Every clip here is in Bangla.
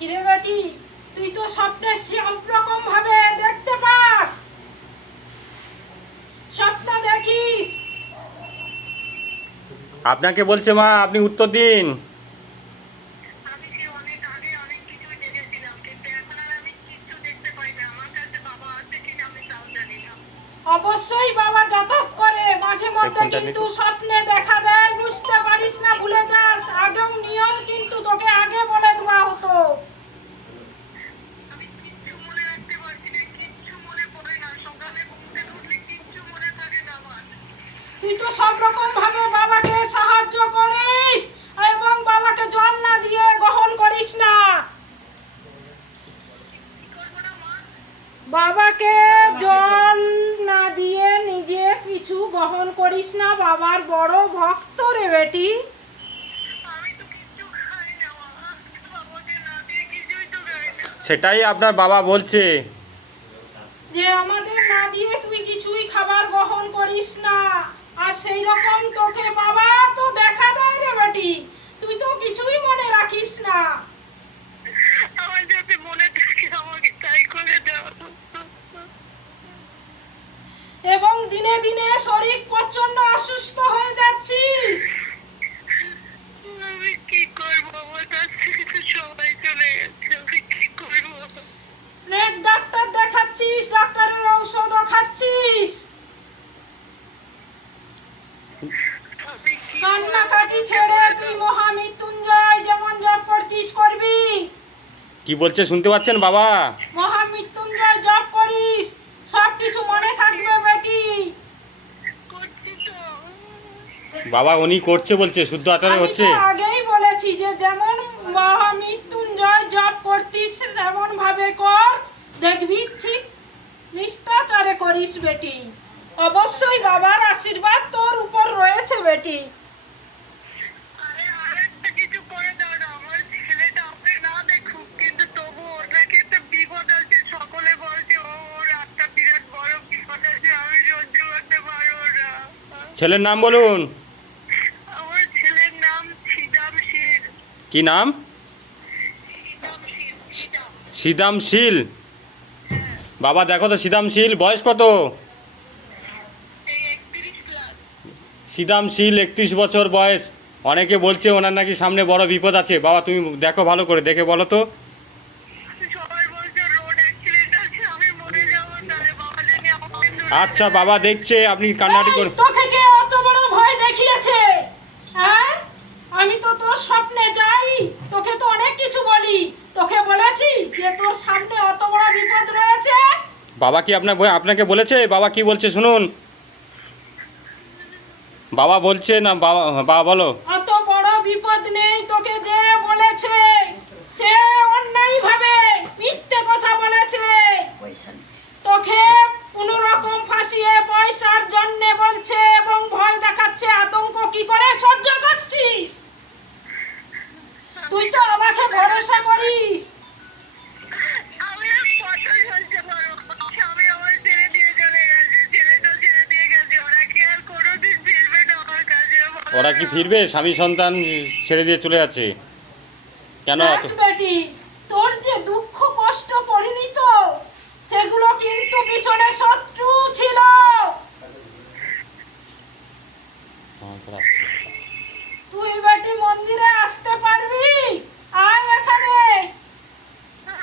কিরে বেটি, তুই তো স্বপ্নে সব রকম ভাবে দেখতে পাস, স্বপ্ন দেখিস। আপনাকে বলছে মা, আপনি উত্তর দিন। আমি কি অনেক আগে অনেক কিছুই দেখেছিলাম, কিন্তু এখন আর আমি কিচ্ছু দেখতে পাই না। আমার কাছে বাবা আছে কিনা আমি তাও জানি না। অবশ্যই বাবা যাতায়াত করে মাঝে মধ্যে, ফোনটা কিন্তু নিতে। স্বপ্নে দেখা দেয়, বুঝতে পারিস না, ভুলে যাস। আগম নিয়ম কিন্তু তোকে আগে বলে দেওয়া হতো। আমি কিচ্ছু মনে রাখতে পারছি না, কিচ্ছু মনে পড়ে না। সকালে ঘুম থেকে উঠলে কিচ্ছু মনে থাকে না আমার। তুই তো সব রকম ভাবে বাবাকে সাহায্য করিস এবং বাবাকে জল না দিয়ে গ্রহণ করিস না। কি করবো না মা? বাবাকে জল না দিয়ে নিজে কিছু গ্রহণ করিস না। বাবার বড় ভক্ত রে বেটি। আমি তো কিচ্ছু খাই না মা। বাবাকে না দিয়ে কিছুই তো খাই না। সেটাই আপনার বাবা বলছে। যে আমাদের না দিয়ে তুই কিছুই খাবার গ্রহণ করিস না, আর সেই রকম তোকে বাবা তো দেখা দেয় রে বেটি, তুই তো কিছুই মনে রাখিস না। আমার যাতে মনে থাকে আমাকে তাই করে দাও। এবং দিনে দিনে শরীর প্রচন্ড অসুস্থ হয়ে যাচ্ছিস। আমি কি করবো? আমার কাছ থেকে তো সবাই চলে গেছে। আমি কি করবো? অনেক ডাক্তার দেখাচ্ছিস, ডাক্তারের ঔষধও খাচ্ছিস। আমি কি কান্নাকাটি করবো? ছেড়ে তুই মহামৃত্যুঞ্জয় যেমন জপ করতিস করবি। কি বলছে শুনতে পাচ্ছেন বাবা? মহামৃত্যুঞ্জয় জপ করিস, সব কিছু মনে থাকবে বেটি। করছি তো। বাবা উনি করছে বলছে, শুদ্ধ আচারে আমি হচ্ছে। তো আগেই বলেছি যে যেমন মহামৃত্যুঞ্জয় জপ করতিস তেমন ভাবে কর, দেখবি ঠিক নিষ্ঠাচারে করিস বেটি। অবশ্যই বাবার আশীর্বাদ তোর উপর রয়েছে বেটি। আরে আরেকটা কিছু করে দাও না। আমার ছেলেটা আপনি না দেখুক, কিন্তু তবু ওর নাকি একটা বিপদ আছে। সকলে বলছে ওর একটা বিরাট বড় বিপদ আছে, আমি সহ্য করতে পারবো না। ছেলের নাম বলুন। আমার ছেলের নাম সিদাম শীল। কি নাম? সিদাম শীল, সিদাম। সিদামশীল। বাবা দেখো তো সিদামশীল বয়স কত? এই 31 ক্লাস। সিদামশীল 31 বছর বয়স। অনেকে বলছে ওনার নাকি সামনে বড় বিপদ আছে। বাবা তুমি দেখো, ভালো করে দেখে বলো তো। সবাই বলছে রোড অ্যাক্সিডেন্ট আছে, আমি মরে যাবো। তাহলে বাবা জানি আমাকে তুলে আচ্ছা দেবে। বাবা দেখছে, আপনি কান্নাকাটি এই, করুন। তোকে কে অত বড় ভয় দেখিয়েছে? হ্যাঁ, আমি তো তোর স্বপ্নে যাই, তোকে তো অনেক কিছু বলি। তোকে বলেছি যে তোর সামনে অত বড় বিপদ রয়েছে। বাবা কি আপনাকে বলেছে? বাবা কি বলছে শুনুন। বাবা বলছে না, বাবা বাবা বলো। অত বড় বিপদ নেই, তোকে যে বলেছে সে অন্যায় ভাবে মিথ্যে কথা বলেছে। তোকে কোনো রকম ফাঁসিয়ে পয়সার জন্য বলছে এবং ভয় দেখাচ্ছে। আতঙ্ক কি করে সহ্য করছিস? তুই তো আমাকে ভরসা করিস। আমি আর কত সহ্য করবো? স্বামী আমার ছেড়ে দিয়ে চলে গেছে, ছেলেটা ছেড়ে দিয়ে গেছে। ওরা কি আর কোনোদিন ফিরবে না আমার কাছে? বলো ওরা কি না। ফিরবে? স্বামী সন্তান ছেড়ে দিয়ে চলে যাচ্ছে কেন? দেখ বেটি, তোর যে দুঃখ কষ্ট পরিণত সেগুলো কিন্তু পিছনে শত্রু ছিল। তুই বেটি মন্দিরে আসতে পারবি? আয় এখানে।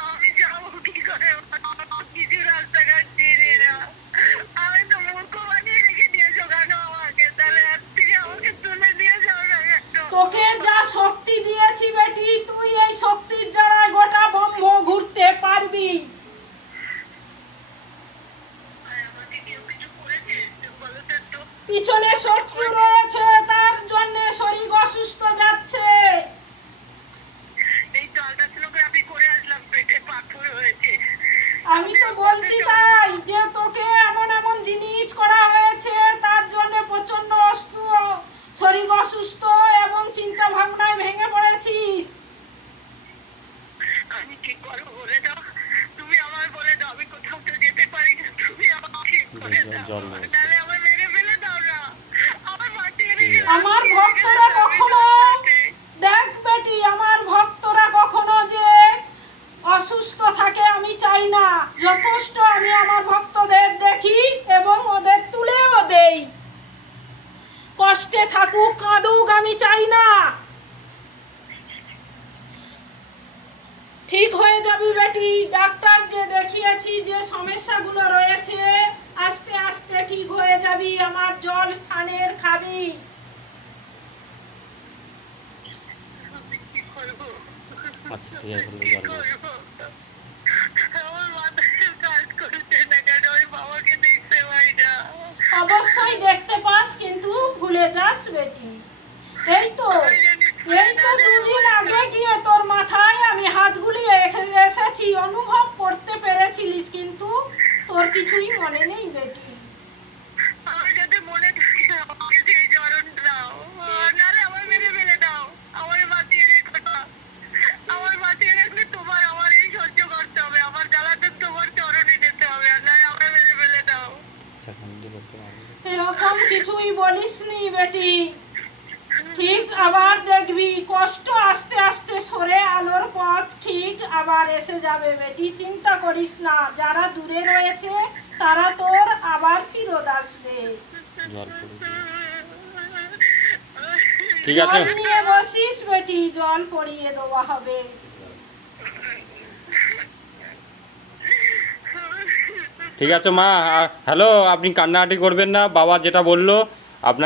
আমি যাবো কি করে? আমার কিছু রাস্তাঘাট চিনি না। আমি তো মূর্খ বানিয়ে রেখে দিয়েছো কেন আমাকে? তাহলে আজ থেকে আমাকে তুলে দিয়ে যাও না একটু। তোকে যা শক্তি দিয়েছি বেটি, তুই এই শক্তির দ্বারা গোটা ব্রহ্ম ঘুরতে পারবি। আর আমাকে কেউ কিছু করেছে? বলো তো একটু। পিছনে শত্রু রয়েছে, তার জন্য শরীর অসুস্থ যাচ্ছে। এই তো আল্ট্রাসোনোগ্রাফি করে আসলাম, পেটে পাথর হয়েছে। আমি তো বলছি তাই যে তোকে এমন এমন জিনিস করা হয়েছে, তার জন্য প্রচন্ড শরীর অসুস্থ এবং চিন্তা ভাবনায় ভেঙে পড়েছিস। আমি কি করবো বলে দাও? তুমি আমার বলে দাও। আমি কোথাও তো যেতে পারি না, তুমি আমাকে ঠিক করে দাও। জল নেই। নাহলে আমার মেরে ফেলে দাও না। আমার মাটিয়ে রেখে আমার ভক্তরা কখনো, দেখ বেটি, আমার ভক্তরা কখনো যে চাই না, যথেষ্ট আমি আমার ভক্তদের দেখি এবং ওদের তুলেও দেই। কষ্টে থাকুক কাঁদুক আমি চাই না। ঠিক হয়ে যাবি বেটি, ডাক্তার যে দেখিয়েছি যে সমস্যাগুলো রয়েছে আস্তে আস্তে ঠিক হয়ে যাবি। আমার জল ছানের খাবি। আমি কি করবো? আচ্ছা ঠিক আছে, কি করবো? আমার মাথায় কাজ করছে না কেন? ওই বাবাকে দেখতে পাই না। অবশ্যই দেখতে পাস, কিন্তু ভুলে যাস বেটি। এই তো দুদিন আগে গিয়ে তোর মাথায় আমি হাত বুলিয়ে এসেছি, অনুভব করতে পেরেছিলিস, কিন্তু তোর কিছুই মনে নেই বেটি। আমার যদি মনে থাকে আমাকে সেই চরণ দাও, নাহলে আমার মেরে ফেলে দাও। আমার বাঁচিয়ে রেখো না। আমার বাঁচিয়ে রাখলে তোমার আমার এই সহ্য করতে হবে। আমার জ্বালাতে তোমার চরণে যেতে হবে, আর নয় আমার মেরে ফেলে দাও। আচ্ছা কান্দি করতে পারবো। এরকম কিছুই বলিসনি বেটি। ঠিক আবার দেখবি কষ্ট আস্তে আস্তে সরে আলোর পথ ঠিক আবার এসে যাবে বেটি, চিন্তা করিস না। যারা দূরে রয়েছে তারা তোর আবার ফিরত আসবে। জল পড়ে। ঠিক আছে, জল নিয়ে বসিস বেটি, জল পরিয়ে দেওয়া হবে। ঠিক আছে মা। হ্যালো, আপনি কান্নাকাটি করবেন না, বাবা যেটা বললো আপনাকে